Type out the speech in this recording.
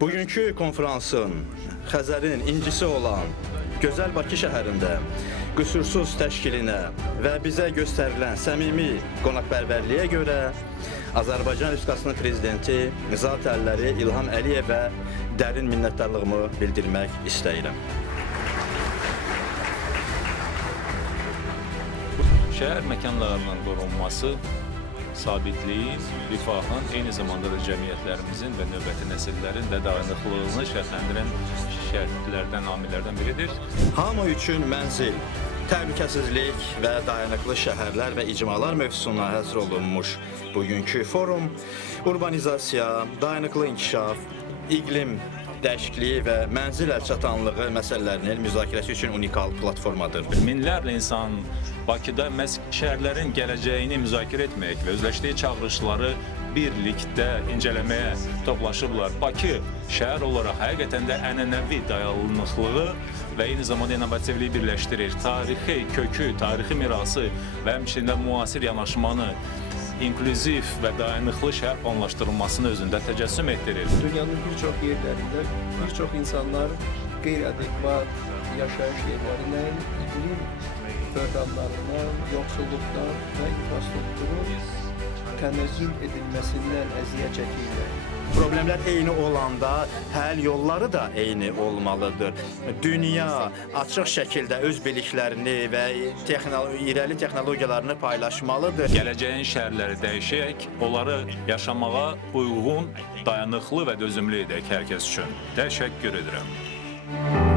Bugünkü konferansın Xəzərin incisi olan gözəl Bakı şəhərində qüsursuz təşkilinə və bizə göstərilən səmimi qonaqpərvərliyə görə Azərbaycan Respublikasının prezidenti Zat əlləri İlham Əliyevə dərin minnətdarlığımı bildirmək istəyirəm. Şəhər məkanlarının qorunması, sabitliyin, rifahın, eyni zamanda da cəmiyyətlərimizin və növbəti nəsillərin də dayanıqlılığını şərtləndirən şərtlərdən, amillərdən biridir. Hamı üçün mənzil, təhlükəsizlik və dayanıqlı şəhərlər və icmalar mövzusuna həsr olunmuş bugünkü forum urbanizasiya, dayanıqlı inkişaf, iqlim dəyişikliyi və mənzil əlçatanlığı məsələlərinin müzakirəsi üçün unikal platformadır. Minlərlə insan Bakıda məhz şəhərlərin gələcəyini müzakirə etmək və özləşdiyi çağırışları birlikdə incələməyə toplaşıblar. Bakı şəhər olaraq həqiqətən də ənənəvi dayanıqlığı və eyni zamanda innovativliyi birləşdirir. Tarixi kökü, tarixi mirası və həmçinin müasir yanaşmanı inklüziv və dayanıqlı şəhər planlaşdırılmasını özündə təcəssüm etdirir. Dünyanın birçok yerlerinde birçok insanlar qeyri-adekvat yaşayış yerlerinden, iklim böhranlarından, yoksulluktan ve infrastrukturu təməzzül edilmesinden əziyyət çəkirlər. Problemlər eyni olanda həll yolları da eyni olmalıdır. Dünya açıq şəkildə öz biliklərini və irəli texnologiyalarını paylaşmalıdır. Gələcəyin şəhərləri dəyişək, onları yaşamağa uyğun, dayanıqlı və dözümlü edək hər kəs üçün. Təşəkkür edirəm.